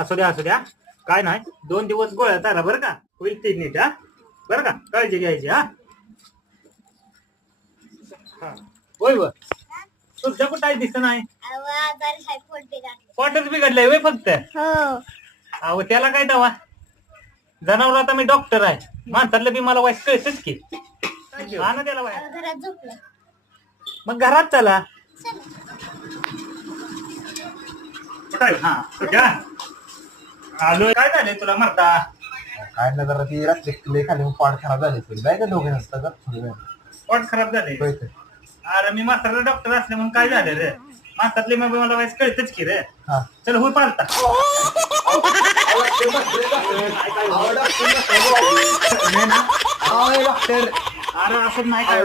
असू द्या काय नाही 2 दिवस गोळ्या चाला बरं का होईल ते नीट हा बरं का काळजी घ्यायची हा होय व तुझ्या कुठं आहे दिसत नाही पोटच बिघडलंय वय फक्त अहो त्याला काय दवा जनावर आता मी डॉक्टर आहे माणसातलं बी मला वाईट कळतच की हा ना त्याला वाईट मग घरात चला आलोय काय झालंय तुला मरता काय ना जरा ती रात्री खाली पाठ खराब झाली तुला बाय का दोघे नसतात का थोडी वेळ पोट खराब झालंय अरे मी म्हातारा डॉक्टर असले म्हणून काय झालं रे म्हातातले मग मला वाईट कळतच की रे चल हो पालता डॉक्टर अरे असं नाही काय